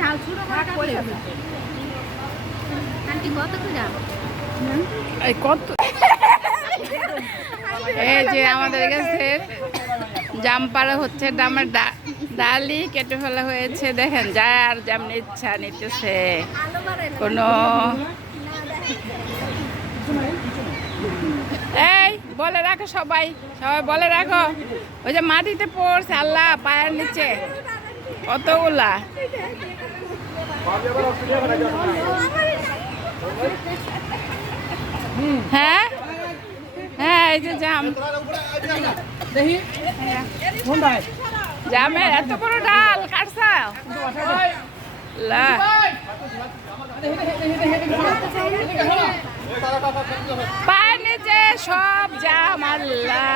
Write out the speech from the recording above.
ঢাল ছুড়ো কত এই যে আমাদের কাছে জাম পাড়া হচ্ছে, ডামের ডালি কেটে ফেলা হয়েছে। দেখেন যার যেমন ইচ্ছা নিতেছে, কোনো এই বলে রাখো সবাই, সবাই বলে রাখো। ওই যে মাটিতে পড়ছে আল্লাহ পায়ের নিচে কতগুলা। হ্যাঁ হ্যাঁ, এই যে জাম, জামের এত বড় ডাল কাটছা পায়ের নিচে সব জাম আল্লাহ।